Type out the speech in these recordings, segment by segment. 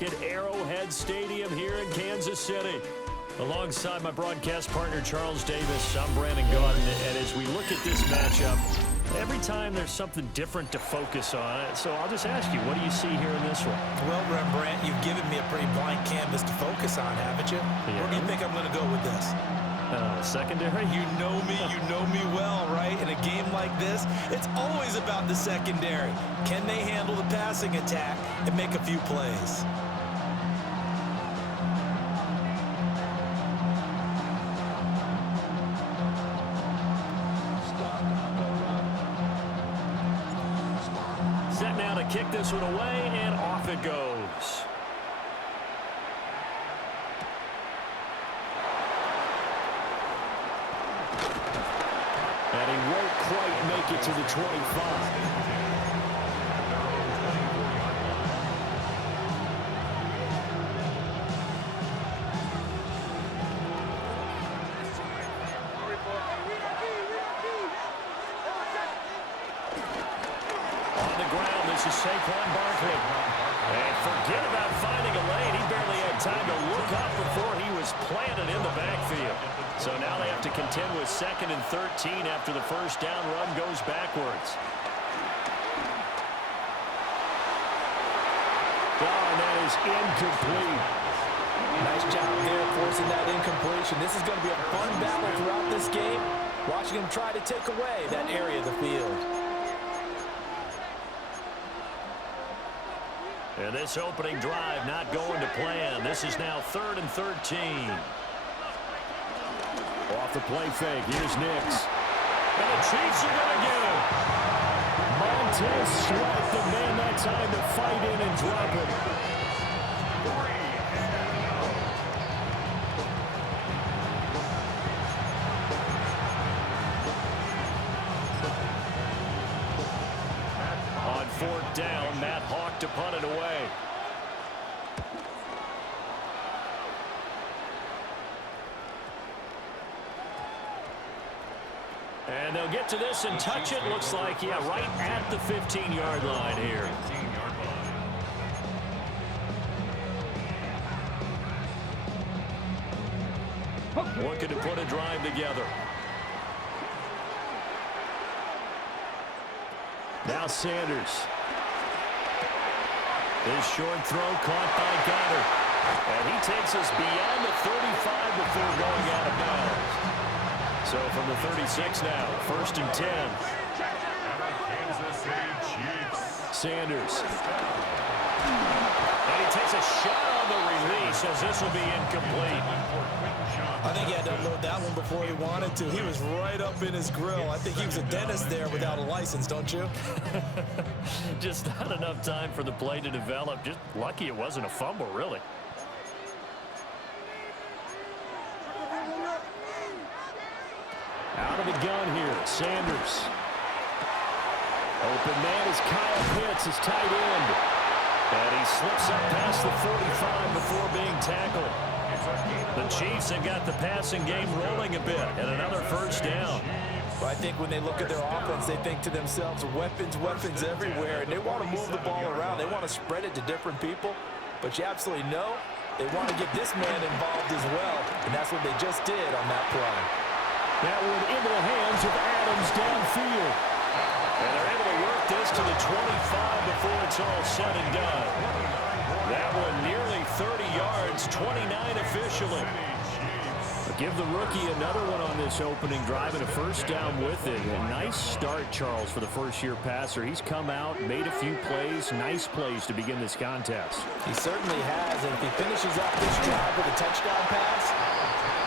back at Arrowhead Stadium here in Kansas City. Alongside my broadcast partner, Charles Davis, I'm Brandon Gaudin. And as we look at this matchup, every time there's something different to focus on. So I'll just ask you, what do you see here in this one? Well, Rembrandt, you've given me a pretty blank canvas to focus on, haven't you? Yeah. Where do you think I'm going to go with this? Secondary? You know me well, right? In a game like this, it's always about the secondary. Can they handle the passing attack and make a few plays? Set now to kick this one away, and off it goes. And he won't quite make it to the 25. On the ground, this is Saquon Barkley. And forget about finding a lane. He barely had time to look up before he was planted in the backfield. So now they have to contend with 2nd and 13 after the first down run goes backwards. Oh, and that is incomplete. Nice job there forcing that incompletion. This is going to be a fun battle throughout this game. Watching him try to take away that area of the field. And this opening drive not going to plan. This is now 3rd and 13. Off the play fake, here's Nix. And the Chiefs are going to get him. Montez Sweat, the man that time to fight in and drop it. On 4th down, Matt Hawk to punt it away. And they'll get to this and touch it. Looks like, yeah, right at the 15-yard line here. Looking to put a drive together. Now Sanders. His short throw caught by Goddard. And he takes us beyond the 35 before going out of bounds. So from the 36 now, 1st and 10. Sanders. And he takes a shot on the release as this will be incomplete. I think he had to unload that one before he wanted to. He was right up in his grill. I think he was a dentist there without a license, don't you? Just not enough time for the play to develop. Just lucky it wasn't a fumble, really. Out of the gun here, Sanders. Open man is Kyle Pitts, his tight end. And he slips up past the 45 before being tackled. The Chiefs have got the passing game rolling a bit, and another 1st down. Well, I think when they look at their offense, they think to themselves, weapons everywhere, and they want to move the ball around. They want to spread it to different people, but you absolutely know they want to get this man involved as well, and that's what they just did on that play. That one into the hands of Adams downfield. And they're able to work this to the 25 before it's all said and done. That one nearly 30 yards, 29 officially. Give the rookie another one on this opening drive and a 1st down with it. A nice start, Charles, for the first-year passer. He's come out, made a few plays, nice plays to begin this contest. He certainly has, and if he finishes up this drive with a touchdown pass,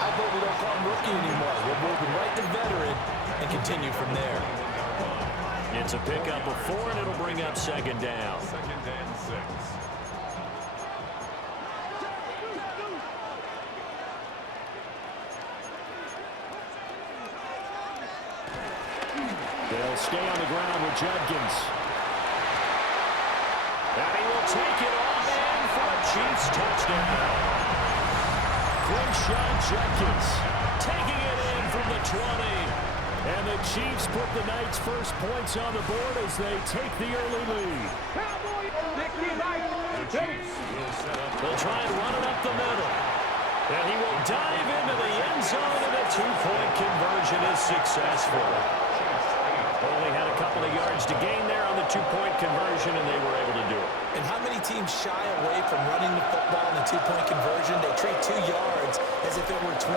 I hope we don't call him rookie anymore. We'll move him right to veteran and continue from there. It's a pickup of 4, and it'll bring up 2nd down. 2nd and 6. They'll stay on the ground with Judkins. And he will take it off in for a Chiefs touchdown. Quinshon Judkins taking it in from the 20. And the Chiefs put the night's first points on the board as they take the early lead. The Chiefs will set up He'll try and run it up the middle. And he will dive into the end zone, and a two-point conversion is successful. Only had a couple of yards to gain there on the two-point conversion, and they were able to do it. And how many teams shy away from running the football in the two-point conversion? They treat 2 yards as if it were 20.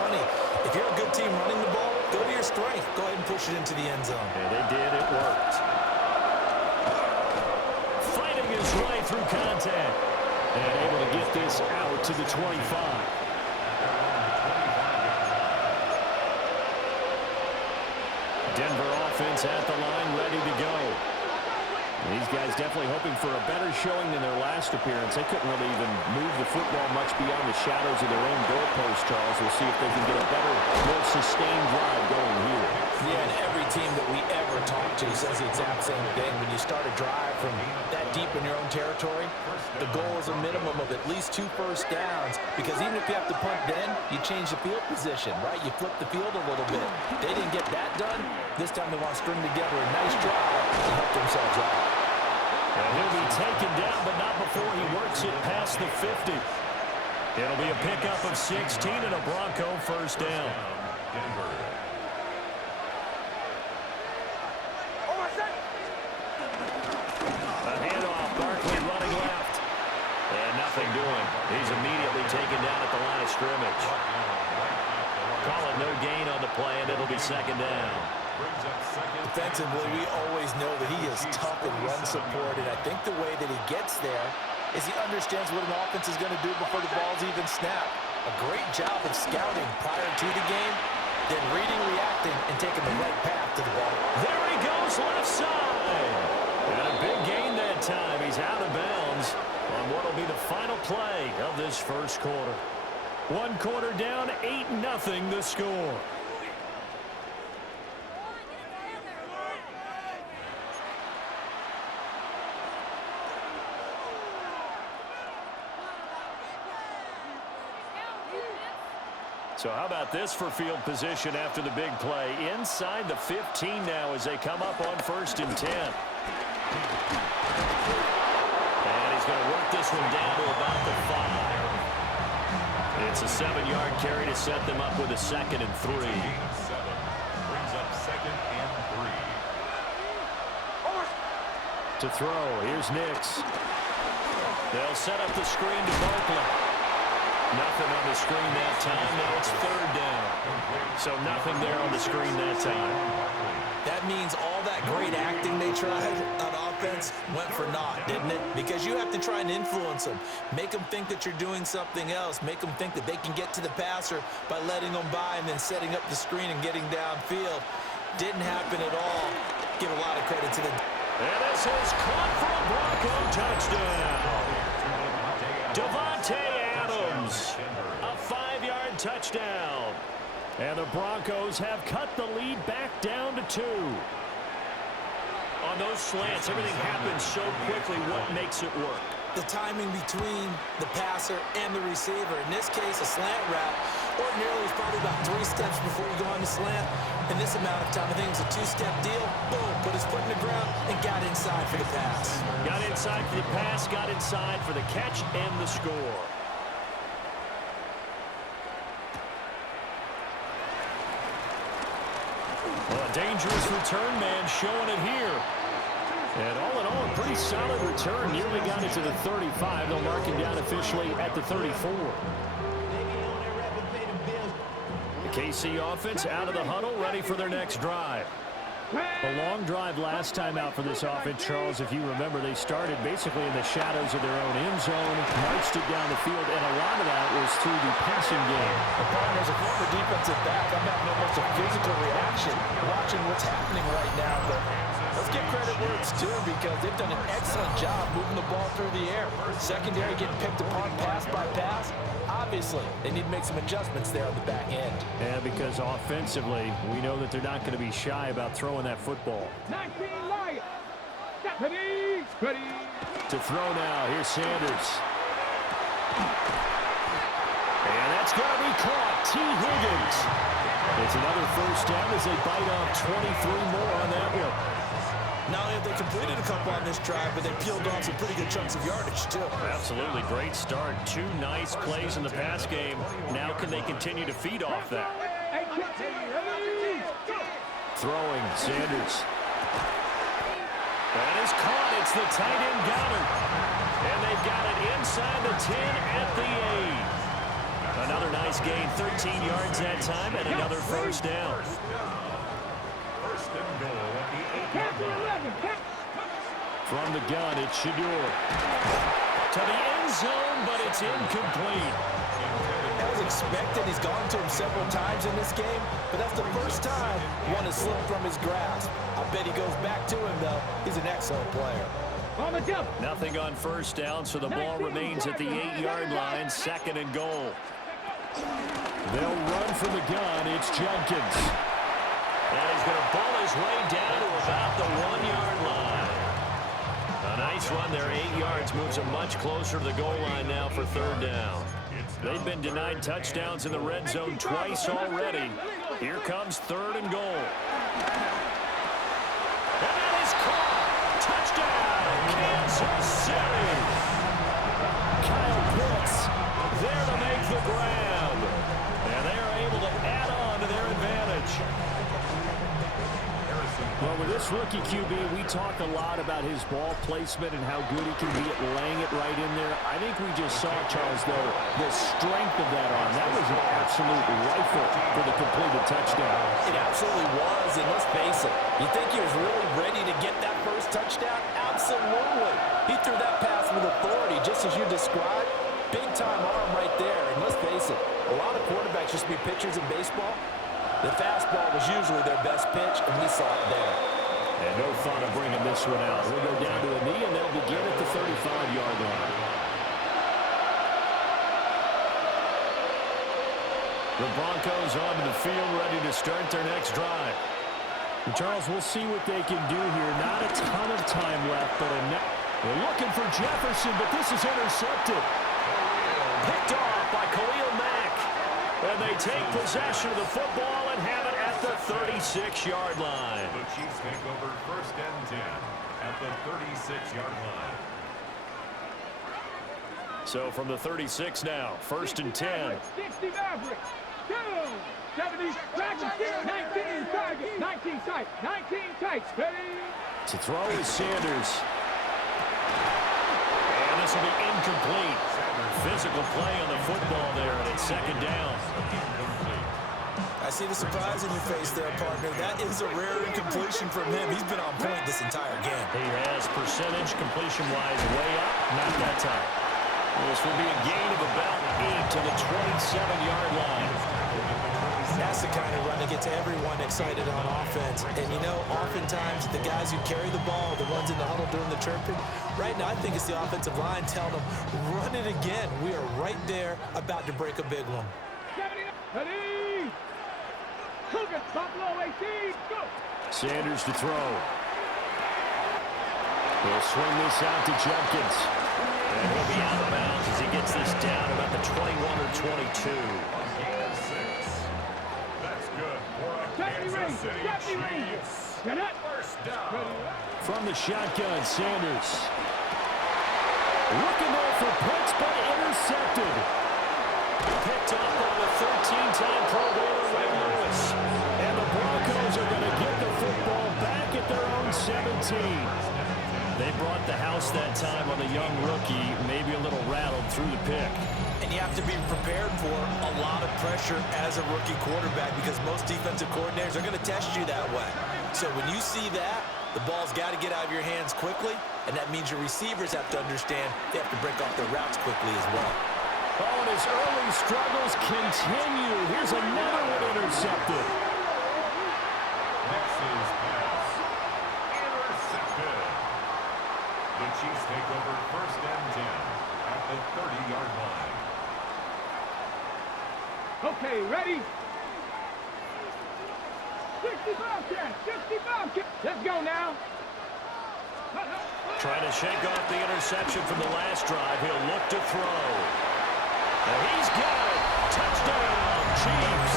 If you're a good team running the ball, go to your strength. Go ahead and push it into the end zone. Yeah, they did. It worked. Fighting his way through contact. And able to get this out to the 25. Denver offense at the line, ready to go. These guys definitely hoping for a better showing than their last appearance. They couldn't really even move the football much beyond the shadows of their own goalpost, Charles. We'll see if they can get a better, more sustained drive going here. Yeah, and every team that we ever talk to says the exact same thing. When you start a drive from that deep in your own territory, the goal is a minimum of at least 2 first downs, because even if you have to punt then, you change the field position, right? You flip the field a little bit. They didn't get that done. This time they want to string together a nice drive to help themselves out. And he'll be taken down, but not before he works it past the 50. It'll be a pickup of 16 and a Bronco first down. A handoff, Barkley running left. And nothing doing. He's immediately taken down at the line of scrimmage. Call it no gain on the play, and it'll be second down. Defensively, we always know that he is tough in run support, and I think the way that he gets there is he understands what an offense is going to do before the ball's even snapped. A great job of scouting prior to the game, then reading, reacting, and taking the right path to the ball. There he goes, left side. And a big gain that time. He's out of bounds on what will be the final play of this first quarter. 1 quarter down, 8-0 the score. So how about this for field position after the big play? Inside the 15 now as they come up on 1st and 10. And he's going to work this one down to about the 5. It's a 7-yard carry to set them up with a 2nd and 3. Brings up 2nd and 3. To throw, here's Nix. They'll set up the screen to Barkley. Nothing on the screen that time. Now it's 3rd down. So nothing there on the screen that time. That means all that great acting they tried on offense went for naught, didn't it? Because you have to try and influence them. Make them think that you're doing something else. Make them think that they can get to the passer by letting them by and then setting up the screen and getting downfield. Didn't happen at all. Give a lot of credit to the... And this is caught for a Bronco touchdown. Devontae Adams, a 5-yard touchdown. And the Broncos have cut the lead back down to 2. On those slants, everything happens so quickly. What makes it work? The timing between the passer and the receiver. In this case, a slant route. Ordinarily, it's probably about 3 steps before you go on the slant. In this amount of time, I think it was a 2-step deal. Boom, put his foot in the ground and got inside for the pass. Got inside for the pass, got inside for the catch and the score. Well, a dangerous return man showing it here. And all in all, a pretty solid return. Nearly got it to the 35. They'll mark him down officially at the 34. The KC offense out of the huddle, ready for their next drive. A long drive last time out for this offense, Charles. If you remember, they started basically in the shadows of their own end zone, marched it down the field, and a lot of that was through the passing game. As a former defensive back, I'm having almost a physical reaction watching what's happening right now. But let's give credit where it's due, because they've done an excellent job moving the ball through the air. Secondary getting picked apart pass by pass. Obviously, they need to make some adjustments there on the back end. Yeah, because offensively, we know that they're not going to be shy about throwing that football. 19 Lions. Deputies, ready. To throw now, here's Sanders. And that's going to be caught. T. Higgins. It's another first down as they bite off 23 more on that one. Not only have they completed a couple on this drive, but they peeled off some pretty good chunks of yardage, too. Absolutely great start. 2 nice plays in the pass game. Now can they continue to feed off that? Throwing, Sanders. That is caught. It's the tight end Goddard. And they've got it inside the 10 at the 8. Another nice gain, 13 yards that time, and another first down. First and goal at the 8-yard line. From the gun, it's Shador. To the end zone, but it's incomplete. That was expected. He's gone to him several times in this game, but that's the first time one has slipped from his grasp. I bet he goes back to him, though. He's an excellent player. Nothing on first down, so the ball remains at the 8-yard line, 2nd and goal. They'll run from the gun. It's Jenkins. And he's going to ball his way down to about the 1-yard line. A nice run there, 8 yards, moves him much closer to the goal line now for 3rd down. They've been denied touchdowns in the red zone twice already. Here comes 3rd and goal. And that is caught. Touchdown, Kansas City. Kyle Pitts there to make the grab. And they are able to add on to their advantage. Well, with this rookie QB, we talk a lot about his ball placement and how good he can be at laying it right in there. I think we just saw, Charles, though, the strength of that arm. That was an absolute rifle for the completed touchdown. It absolutely was, and let's face it, you think he was really ready to get that first touchdown? Absolutely. He threw that pass with authority, just as you described. Big-time arm right there, and let's face it, a lot of quarterbacks used to be pitchers in baseball. The fastball was usually their best pitch, and we saw it there. And no thought of bringing this one out. He'll go down to a knee, and they'll begin at the 35-yard line. The Broncos onto the field, ready to start their next drive. And Charles, we'll see what they can do here. Not a ton of time left, but they're looking for Jefferson, but this is intercepted. Picked off by Khalil Mack. And they take possession of the football and have it at the 36-yard line. The Chiefs take over 1st and 10 at the 36-yard line. So from the 36 now, 1st and 10. 60 Mavericks. 70 Dragons. 19 Tigers. 19 tight. 19 tight. To throw is Sanders. And this will be incomplete. Physical play on the football there, and it's 2nd down. I see the surprise in your face there, partner. That is a rare incompletion from him. He's been on point this entire game. He has percentage completion-wise way up, not that time. This will be a gain of about 8 to the 27-yard line. That's the kind of run that gets everyone excited on offense. And, you know, oftentimes the guys who carry the ball, the ones in the huddle doing the chirping, right now I think it's the offensive line telling them, run it again. We are right there about to break a big one. Sanders to throw. He'll swing this out to Jenkins. And he'll be out of bounds as he gets this down about the 21 or 22. That's good for a Kansas City Chiefs. First down. From the shotgun, Sanders. Looking there for Pitts, but intercepted. Picked up on the 13-time Pro Bowler Ray Lewis. And the Broncos are going to get the football back at their own 17. They brought the house that time on the young rookie, maybe a little rattled through the pick. And you have to be prepared for a lot of pressure as a rookie quarterback because most defensive coordinators are going to test you that way. So when you see that, the ball's got to get out of your hands quickly, and that means your receivers have to understand they have to break off their routes quickly as well. Oh, and his early struggles continue. Here's another one intercepted. Next is pass. Intercepted. The Chiefs take over 1st and 10 at the 30-yard line. Okay, ready? 65 catch. 65 catch. Let's go now. Trying to shake off the interception from the last drive. He'll look to throw. And he's got it. Touchdown, Chiefs.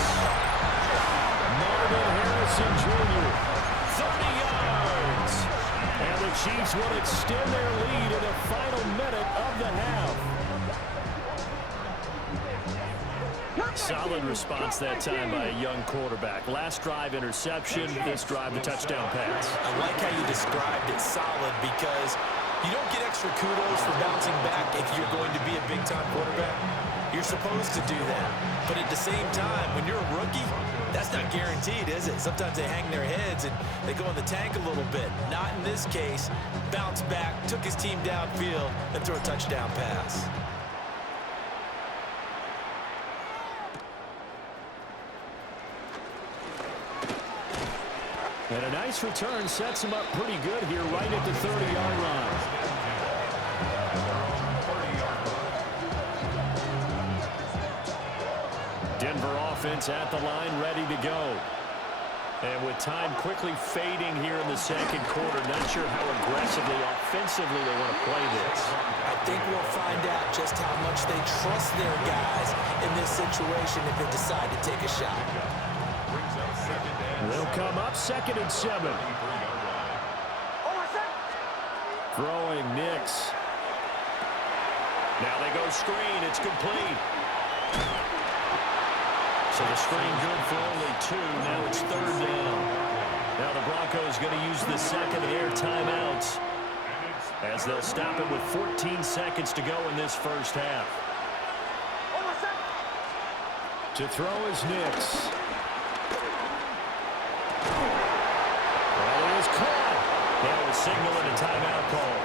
Marvin Harrison Jr., 30 yards. the Chiefs will extend their lead in the final minute of the half. Solid response that time by a young quarterback. Last drive, interception. This drive, the touchdown pass. I like how you described it, solid, because you don't get extra kudos for bouncing back if you're going to be a big-time quarterback. You're supposed to do that. But at the same time, when you're a rookie, that's not guaranteed, is it? Sometimes they hang their heads and they go in the tank a little bit. Not in this case. Bounce back, took his team downfield, and threw a touchdown pass. And a nice return sets him up pretty good here right at the 30-yard line. Denver offense at the line, ready to go. And with time quickly fading here in the second quarter, not sure how aggressively, offensively they want to play this. I think we'll find out just how much they trust their guys in this situation if they decide to take a shot. They'll come up 2nd and 7. Throwing Nix. Now they go screen. It's complete. So the screen good for only 2. Now it's 3rd down. Now the Broncos going to use the second of their timeouts as they'll stop it with 14 seconds to go in this first half. To throw is Nix. Now a signal and a timeout call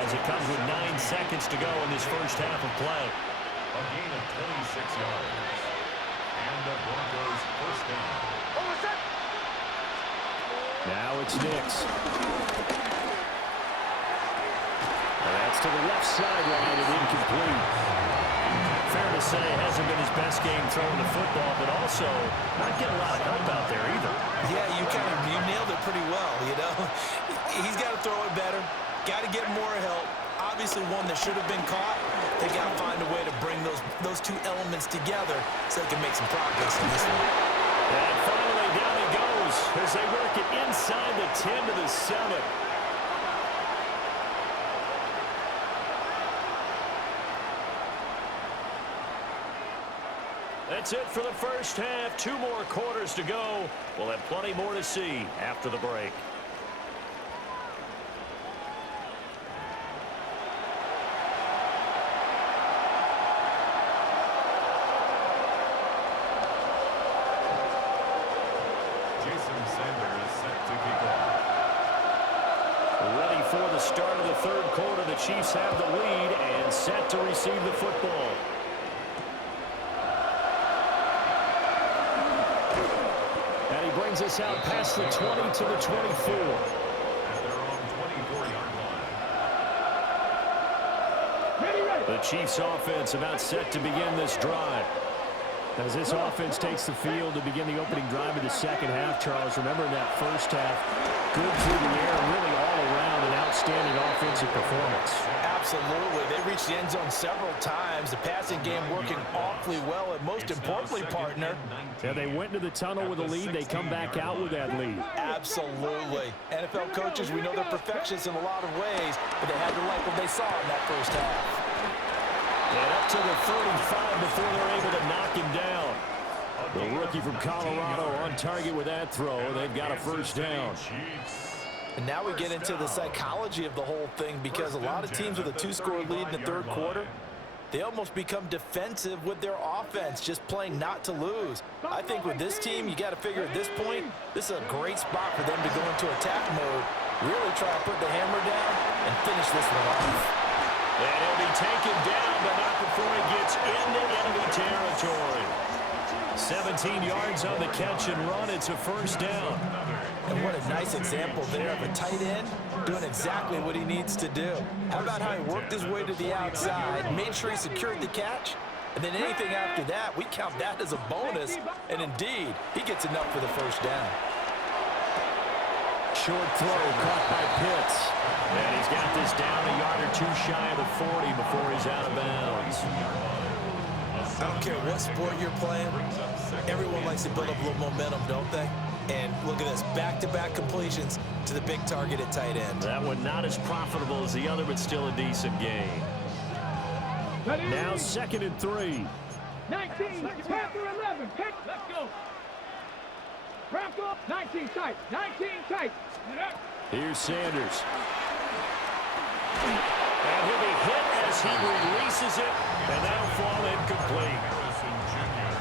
as it comes with 9 seconds to go in this first half of play. A gain of 26 yards. And the Broncos first down. Now it's Nix. And that's to the left sideline and incomplete. Fair to say, it hasn't been his best game throwing the football, but also not getting a lot of help out there either. Yeah, you nailed it pretty well, you know. He's got to throw it better. Got to get more help. Obviously one that should have been caught. They got to find a way to bring those two elements together so they can make some progress in this one. And finally down he goes as they work it inside the 10 to the 7. That's it for the first half. 2 more quarters to go. We'll have plenty more to see after the break. Jason Sanders is set to kick off. Ready for the start of the 3rd quarter. The Chiefs have the lead and set to receive the football. Brings us out past the 20 to the 24. At their own 24-yard line. The Chiefs offense about set to begin this drive. As this offense takes the field to begin the opening drive of the second half, Charles, remember in that first half, good through the air, really all around an outstanding offensive performance. Absolutely. They reached the end zone several times. The passing game working awfully well, and most importantly, partner. Yeah, they went into the tunnel with a lead. They come back out with that lead. Absolutely. NFL coaches, we know they're perfectionists in a lot of ways, but they had to like what they saw in that first half. And up to the 35 before they're able to knock him down. The rookie from Colorado on target with that throw. They've got a first down. And now we get into the psychology of the whole thing, because a lot of teams with a 2-score lead in the 3rd quarter, they almost become defensive with their offense, just playing not to lose. I think with this team, you got to figure at this point, this is a great spot for them to go into attack mode, really try to put the hammer down and finish this one off. And he'll be taken down, but not before he gets into enemy territory. 17 yards on the catch and run. It's a first down. And what a nice example there of a tight end doing exactly what he needs to do. How about how he worked his way to the outside, made sure he secured the catch, and then anything after that, we count that as a bonus. And indeed, he gets enough for the first down. Short throw caught by Pitts. And he's got this down a yard or 2 shy of the 40 before he's out of bounds. I don't care what sport you're playing, everyone likes to build up a little momentum, don't they? And look at this, back-to-back completions to the big target at tight end. That one not as profitable as the other, but still a decent gain. Now 2nd and 3. 19, Panther 11, pick, let's go. Bronco, 19 tight, 19 tight. Here's Sanders. And he'll be hit as he releases it, and that'll fall incomplete.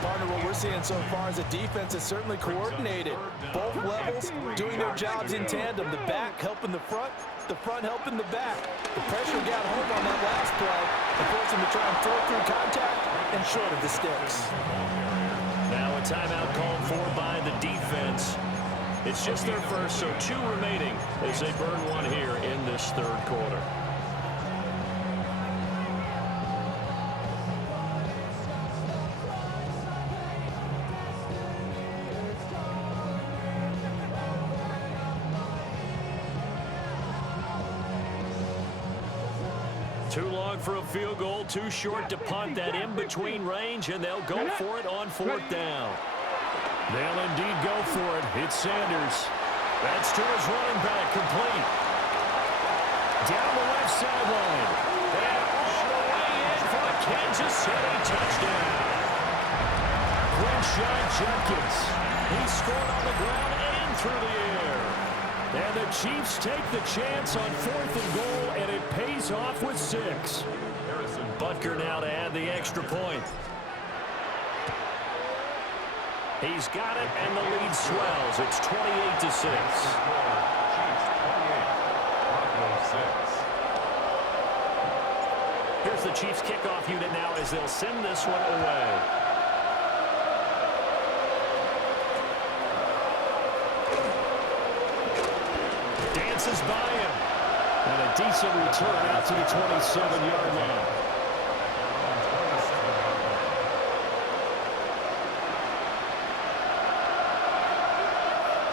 Partner, what we're seeing so far is a defense is certainly coordinated. Both levels doing their jobs in tandem. The back helping the front helping the back. The pressure got home on that last play and forced him to try and throw through contact and short of the sticks. Now a timeout called for by the defense. It's just their first, so 2 remaining as they burn one here in this 3rd quarter. Too long for a field goal, too short to punt. That in-between range, and they'll go for it on 4th down. They'll indeed go for it. It's Sanders. That's to his running back, complete. Down the left sideline. And all the way in for a Kansas City touchdown. Quinshon Judkins. He scored on the ground and through the air. And the Chiefs take the chance on 4th and goal, and it pays off with 6. Butker now to add the extra point. He's got it, and the lead swells. It's 28-6. Here's the Chiefs kickoff unit now as they'll send this one away. Dances by him. And a decent return out to the 27-yard line.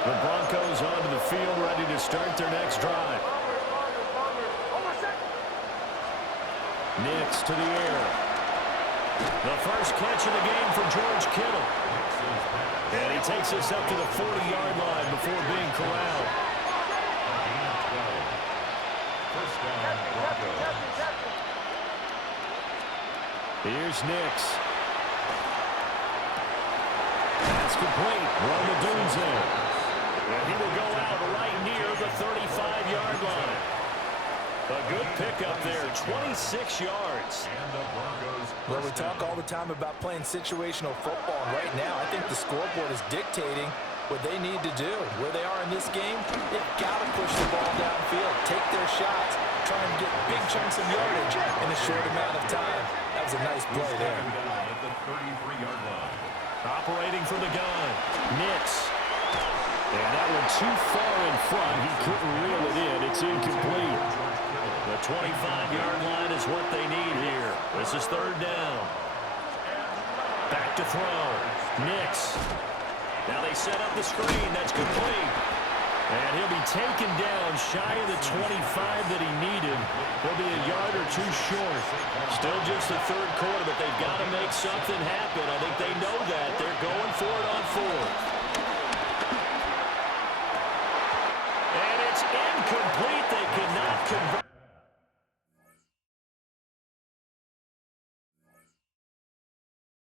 The Broncos onto the field, ready to start their next drive. Nix to the air. The first catch of the game for George Kittle. And he takes us up to the 40-yard line before being corralled. Here's Nix. That's complete. Run the Dunes in. And he will go out right near the 35-yard line. A good pickup there, 26 yards. Well, we talk all the time about playing situational football, and right now I think the scoreboard is dictating what they need to do. Where they are in this game, they've got to push the ball downfield, take their shots, try and get big chunks of yardage in a short amount of time. That was a nice play there. Operating from the gun, Nix. And that one too far in front. He couldn't reel it in. It's incomplete. The 25-yard line is what they need here. This is 3rd down. Back to throw. Nix. Now they set up the screen. That's complete. And he'll be taken down shy of the 25 that he needed. He'll be a yard or 2 short. Still just the 3rd quarter, but they've got to make something happen. I think they know that. They're going for it on 4th.